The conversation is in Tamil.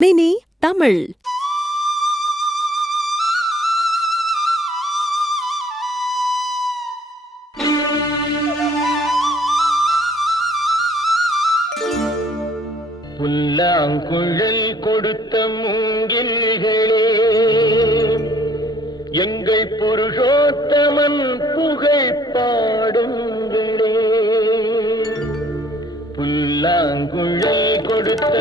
மினி தமிழ். புல்லாங்குழல் கொடுத்த மூங்கில்களே, எங்கள் புருஷோத்தமன் புகழ் பாடுங்களே. புல்லாங்குழல் கொடுத்த